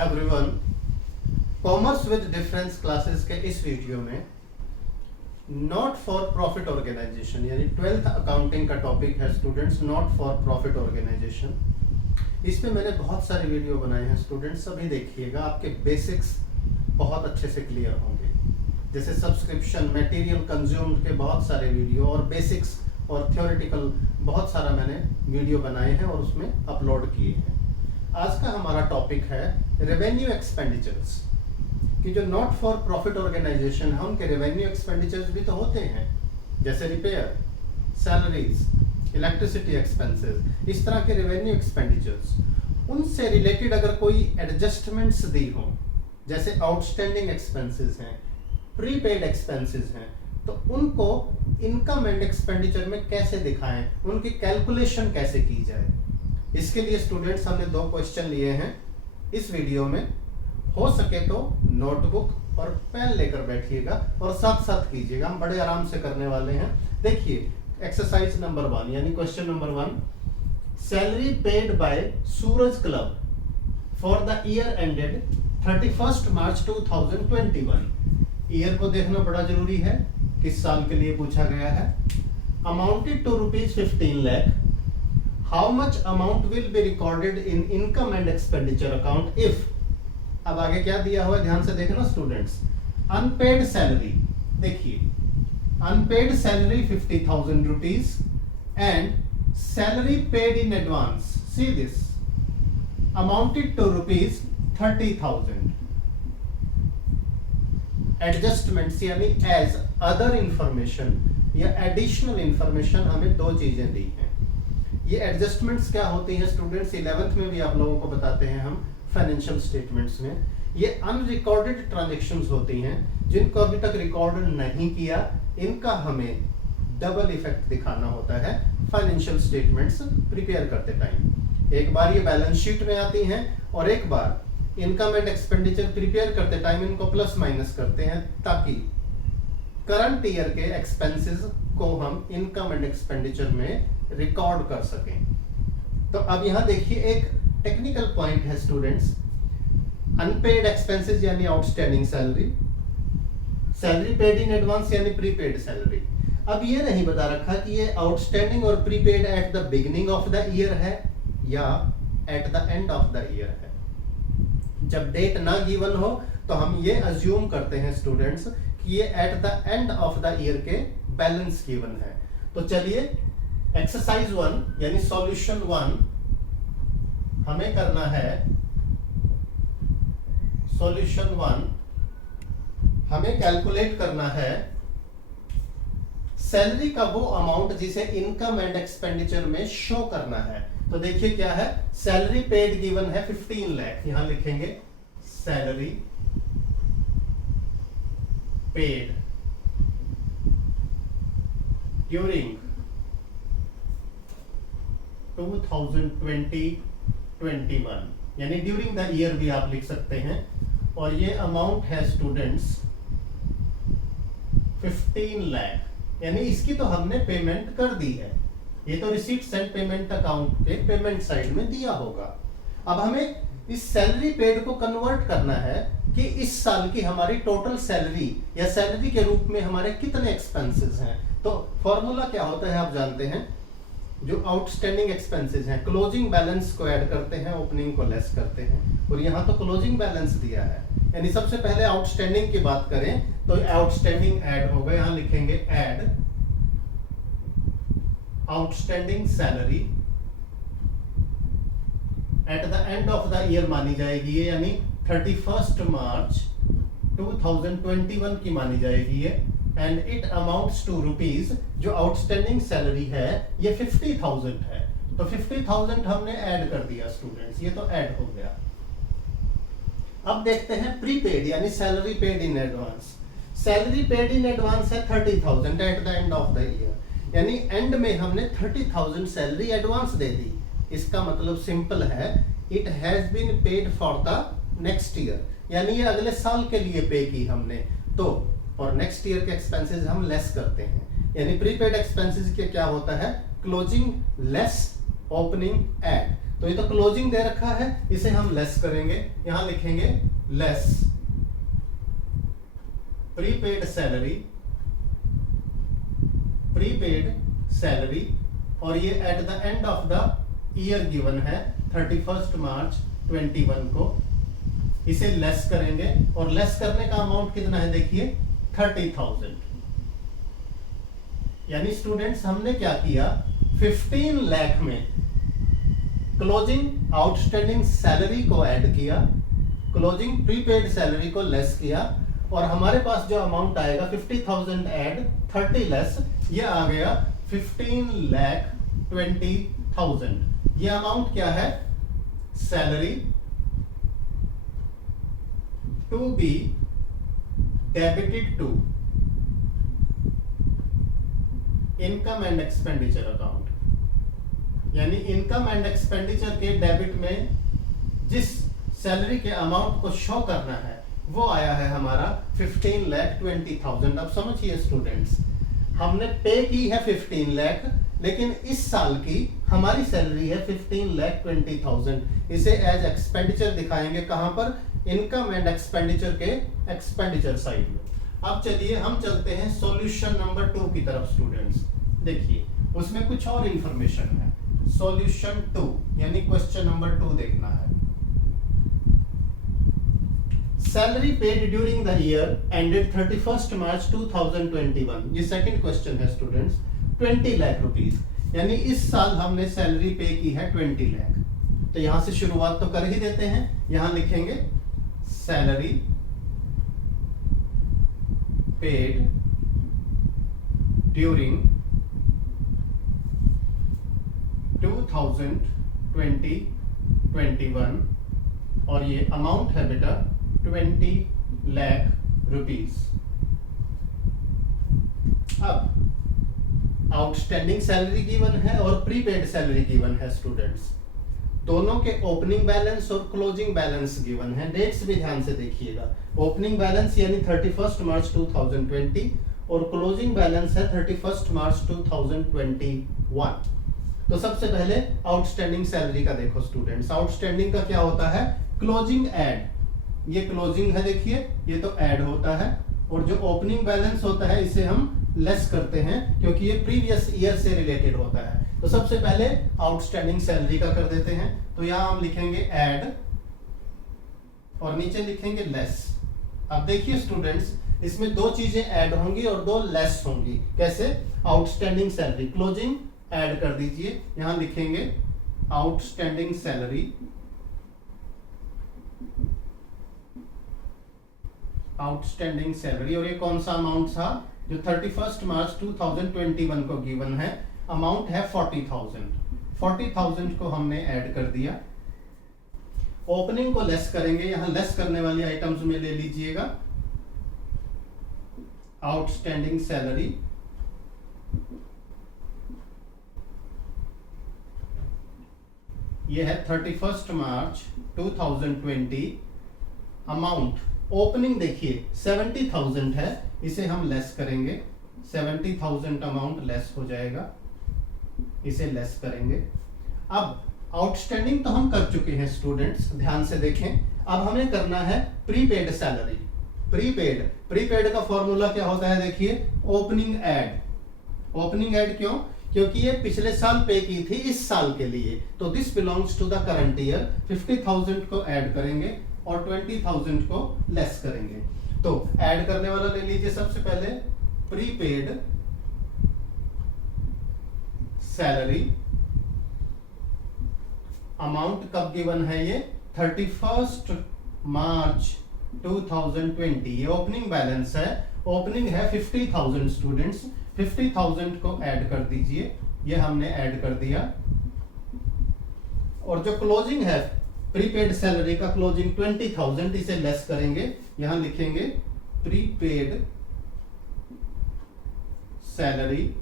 Everyone, commerce with difference classes के इस video में नॉट फॉर प्रॉफिट ऑर्गेनाइजेशन यानी 12th अकाउंटिंग का टॉपिक है students, not for profit organisation. इसमें मैंने बहुत सारे वीडियो बनाए हैं स्टूडेंट्स, सभी देखिएगा, आपके बेसिक्स बहुत अच्छे से क्लियर होंगे। जैसे सब्सक्रिप्शन, मटेरियल कंज्यूम्ड के बहुत सारे वीडियो और बेसिक्स और थ्योरेटिकल बहुत सारा मैंने वीडियो बनाए हैं और उसमें अपलोड किए हैं। आज का हमारा टॉपिक है रेवेन्यू एक्सपेंडिचर्स, कि जो नॉट फॉर प्रॉफिट ऑर्गेनाइजेशन है उनके रेवेन्यू एक्सपेंडिचर्स भी तो होते हैं, जैसे रिपेयर, सैलरीज, इलेक्ट्रिसिटी एक्सपेंसेस, इस तरह के रेवेन्यू एक्सपेंडिचर्स। उनसे रिलेटेड अगर कोई एडजस्टमेंट्स दी हो, जैसे आउटस्टैंडिंग एक्सपेंसेस हैं, प्रीपेड एक्सपेंसेस हैं, तो उनको इनकम एंड एक्सपेंडिचर में कैसे दिखाएं, उनकी कैलकुलेशन कैसे की जाए। इसके लिए स्टूडेंट्स हमने 2 क्वेश्चन लिए हैं इस वीडियो में। हो सके तो नोटबुक और पेन लेकर बैठिएगा और साथ साथ कीजिएगा, हम बड़े आराम से करने वाले हैं। देखिए एक्सरसाइज नंबर 1 यानी question number 1, salary paid by Suraj club for the year ended 31 March 2021। Year को देखना बड़ा जरूरी है, किस साल के लिए पूछा गया है। Amounted to ₹15 lakh। How much amount will be recorded in income and expenditure account if. अब आगे क्या दिया हुआ है ध्यान से देखना स्टूडेंट्स। अनपेड सैलरी, देखिए unpaid salary 50,000 rupees and salary paid in advance, see this, amounted to ₹30,000। Adjustments यानी एज अदर इंफॉर्मेशन या एडिशनल इंफॉर्मेशन हमें 2 चीजें दी हैं। ये एडजस्टमेंट्स क्या होती हैं स्टूडेंट्स, 11th में भी आप लोगों को बताते हैं हम फाइनेंशियल स्टेटमेंट्स में। ये अनरिकॉर्डेड ट्रांजैक्शंस होती हैं जिनको अभी तक रिकॉर्ड नहीं किया, इनका हमें डबल इफेक्ट दिखाना होता है फाइनेंशियल स्टेटमेंट्स प्रिपेयर करते टाइम। एक बार ये बैलेंस शीट में आती हैं और एक बार इनकम एंड एक्सपेंडिचर प्रिपेयर करते टाइम इनको प्लस माइनस करते हैं, ताकि करंट ईयर के एक्सपेंसेस को हम इनकम एंड एक्सपेंडिचर में रिकॉर्ड कर सकें। तो अब यहां देखिए एक टेक्निकल पॉइंट है स्टूडेंट्स, अनपेड एक्सपेंसेस यानी outstanding salary, salary paid in advance यानी प्रीपेड सैलरी। अब ये नहीं बता रखा कि ये आउटस्टैंडिंग और prepaid at the beginning of the year है या at the end of the year है। जब डेट ना गिवन हो तो हम ये अज्यूम करते हैं स्टूडेंट्स कि ये at the end of the year के बैलेंस गिवन है। तो चलिए एक्सरसाइज 1 यानी सॉल्यूशन 1 हमें करना है। सॉल्यूशन 1 हमें कैलकुलेट करना है सैलरी का वो अमाउंट जिसे इनकम एंड एक्सपेंडिचर में शो करना है। तो देखिए क्या है, सैलरी पेड गिवन है 15 लाख, यहां लिखेंगे सैलरी पेड ड्यूरिंग 2020-21 यानी ड्यूरिंग द ईयर भी आप लिख सकते हैं। और ये अमाउंट है स्टूडेंट्स 15 लाख, यानी इसकी तो हमने पेमेंट कर दी है। ये तो रिसीट्स एंड पेमेंट अकाउंट के पेमेंट साइड में दिया होगा। अब हमें इस सैलरी पेड को कन्वर्ट करना है कि इस साल की हमारी टोटल सैलरी या सैलरी के रूप में हमारे कितने एक्सपेंसेस हैं। तो फॉर्मूला क्या होता है आप जानते हैं, जो आउटस्टैंडिंग एक्सपेंसेस हैं क्लोजिंग बैलेंस को ऐड करते हैं, ओपनिंग को लेस करते हैं, और यहाँ तो क्लोजिंग बैलेंस दिया है। यानी सबसे पहले आउटस्टैंडिंग की बात करें तो आउटस्टैंडिंग ऐड होगा, यहाँ लिखेंगे add outstanding salary at the end of the year मानी जाएगी ये, यानी 31 मार्च 2021 की मानी जाएगी ये। And it amounts to rupees, जो आउटस्टैंडिंग सैलरी है ये 50,000 है, तो 50,000 हमने ऐड कर दिया स्टूडेंट्स, ये तो ऐड हो गया। अब देखते हैं प्रीपेड यानी salary paid in advance. Salary paid in advance है 30,000 at the end of the year, यानी एंड में हमने 30,000 सैलरी एडवांस दे दी। इसका मतलब सिंपल है, it has been paid for the next year, यानी ये अगले साल के लिए पे की हमने। तो और नेक्स्ट ईयर के एक्सपेंसेस हम लेस करते हैं, यानी प्रीपेड एक्सपेंसेस के क्या होता है, क्लोजिंग लेस ओपनिंग ऐड। तो ये तो क्लोजिंग दे रखा है, इसे हम लेस करेंगे, यहां लिखेंगे लेस प्रीपेड सैलरी, और ये at the end of the year given है 31 मार्च 21 को, इसे लेस करेंगे, और लेस करने का अमाउंट कितना है देखिए 30,000। यानी स्टूडेंट्स हमने क्या किया, 15 लाख में क्लोजिंग आउटस्टैंडिंग सैलरी को ऐड किया, क्लोजिंग प्रीपेड सैलरी को लेस किया, और हमारे पास जो अमाउंट आएगा 50,000 ऐड 30 लेस, ये आ गया 15,20,000। ये अमाउंट क्या है, salary to be debited to income and expenditure account. यानी इनकम एंड एक्सपेंडिचर के डेबिट में जिस सैलरी के अमाउंट को शो करना है वो आया है हमारा 15,20,000। अब समझिए स्टूडेंट्स, हमने पे की है 15 लाख, लेकिन इस साल की हमारी सैलरी है 15,20,000। इसे एज एक्सपेंडिचर दिखाएंगे, कहां पर, इनकम एंड एक्सपेंडिचर के एक्सपेंडिचर साइड में। अब चलिए हम चलते हैं सॉल्यूशन नंबर 2 की तरफ स्टूडेंट्स। देखिए उसमें कुछ और इंफॉर्मेशन है। सॉल्यूशन 2 यानी क्वेश्चन नंबर 2 देखना है। Salary paid during the year ended 31 मार्च 2021, ये सेकंड क्वेश्चन है स्टूडेंट्स। 20 लाख रुपीस, यानी इस साल हमने सैलरी पे की है 20 लाख। तो यहां से शुरुआत तो कर ही देते हैं, यहां लिखेंगे सैलरी पेड ड्यूरिंग 2020-21, और ये अमाउंट है बेटा 20 लाख रुपीस। अब आउटस्टैंडिंग सैलरी गिवन है और प्रीपेड सैलरी गिवन है स्टूडेंट्स। दोनों के ओपनिंग बैलेंस और क्लोजिंग बैलेंस गिवन है। डेट्स भी ध्यान से देखिएगा। ओपनिंग बैलेंस यानी 31 मार्च 2020 और क्लोजिंग बैलेंस है 31 मार्च 2021। तो सबसे पहले आउटस्टैंडिंग सैलरी का देखो स्टूडेंट्स। आउटस्टैंडिंग का क्या होता है, क्लोजिंग ऐड, ये क्लोजिंग है देखिए, ये तो ऐड होता है, और जो ओपनिंग बैलेंस होता है इसे हम लेस करते हैं क्योंकि ये प्रीवियस ईयर से रिलेटेड होता है। तो सबसे पहले आउटस्टैंडिंग सैलरी का कर देते हैं। तो यहां हम लिखेंगे ऐड और नीचे लिखेंगे लेस। अब देखिए स्टूडेंट्स, इसमें दो चीजें ऐड होंगी और दो लेस होंगी। कैसे, आउटस्टैंडिंग सैलरी, क्लोजिंग ऐड कर दीजिए, यहां लिखेंगे आउटस्टैंडिंग सैलरी, आउटस्टैंडिंग सैलरी, और ये कौन सा अमाउंट था जो 31 मार्च 2021 को गिवन है, अमाउंट है 40,000। 40,000 को हमने ऐड कर दिया। ओपनिंग को लेस करेंगे, यहां लेस करने वाली आइटम्स में ले लीजिएगा आउटस्टैंडिंग सैलरी, ये है 31 मार्च 2020, अमाउंट ओपनिंग देखिए 70,000 है, इसे हम लेस करेंगे, 70,000 अमाउंट लेस हो जाएगा, इसे लेस करेंगे। अब आउटस्टैंडिंग तो हम कर चुके हैं स्टूडेंट्स, ध्यान से देखें। अब हमें करना है प्रीपेड सैलरी। प्रीपेड का फॉर्मूला क्या होता है देखिए, ओपनिंग ऐड। ओपनिंग ऐड क्यों, क्योंकि ये पिछले साल पे की थी इस साल के लिए, तो this belongs to the current year. 50,000 को ऐड करेंगे और 20,000 को लेस करेंगे। तो ऐड करने वाला ले लीजिए सबसे पहले प्रीपेड सैलरी, अमाउंट कब गिवन है ये 31 मार्च 2020, ये ओपनिंग बैलेंस है, ओपनिंग है 50,000 स्टूडेंट्स, 50,000 को ऐड कर दीजिए, ये हमने ऐड कर दिया। और जो क्लोजिंग है प्रीपेड सैलरी का, क्लोजिंग 20,000, इसे लेस करेंगे, यहां लिखेंगे प्रीपेड सैलरी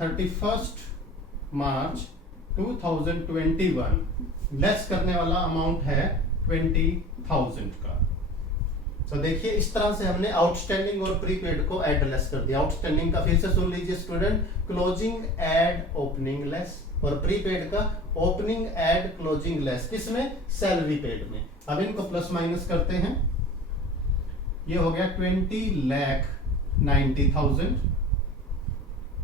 31 मार्च 2021, लेस करने वाला अमाउंट है 20,000 का। तो देखिए इस तरह से हमने आउटस्टैंडिंग और प्रीपेड को ऐड लेस कर दिया। आउटस्टैंडिंग का फिर से सुन लीजिए student, closing add opening less, और प्रीपेड का ओपनिंग ऐड क्लोजिंग लेस। किसमें? सैलरी पेड में। अब इनको प्लस माइनस करते हैं। ये हो गया 20,90,000,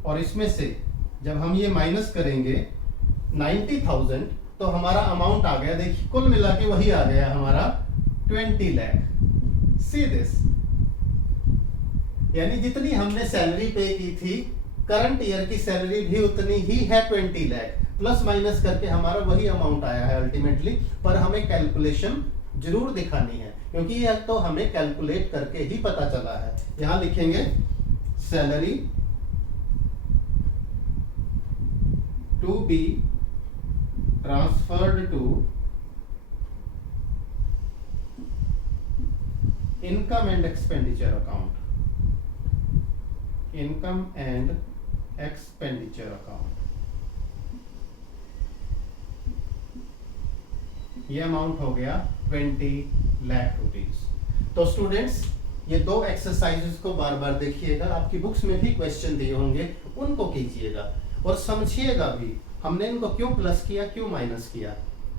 और इसमें से जब हम ये माइनस करेंगे 90,000 तो हमारा अमाउंट आ गया, देखिए कुल मिला के वही आ गया हमारा 20 लाख। सी दिस, यानी जितनी हमने सैलरी पे की थी करंट ईयर की सैलरी भी उतनी ही है 20 लाख, प्लस माइनस करके हमारा वही अमाउंट आया है अल्टीमेटली। पर हमें कैलकुलेशन जरूर दिखानी है, क्योंकि यह तो हमें कैलकुलेट करके ही पता चला है। यहां लिखेंगे salary to be transferred to income and expenditure account, income and expenditure account. ये अमाउंट हो गया 20 लाख रुपीस। तो स्टूडेंट्स ये दो एक्सरसाइजेस को बार बार देखिएगा, आपकी बुक्स में भी क्वेश्चन दिए होंगे, उनको कीजिएगा और समझिएगा भी हमने इनको क्यों प्लस किया, क्यों माइनस किया।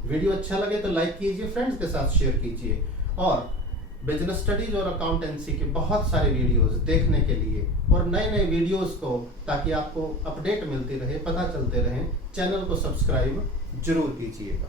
वीडियो अच्छा लगे तो लाइक कीजिए, फ्रेंड्स के साथ शेयर कीजिए, और बिजनेस स्टडीज और अकाउंटेंसी के बहुत सारे वीडियोस देखने के लिए और नए नए वीडियोस को, ताकि आपको अपडेट मिलती रहे, पता चलते रहे, चैनल को सब्सक्राइब जरूर कीजिएगा।